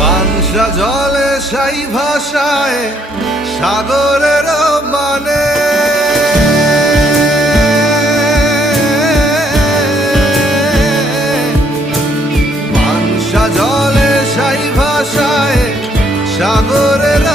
বাংশা জলে সাই ভাষায় সাগরের মানে। বাংশা জলে সাই ভাষায় সাগরের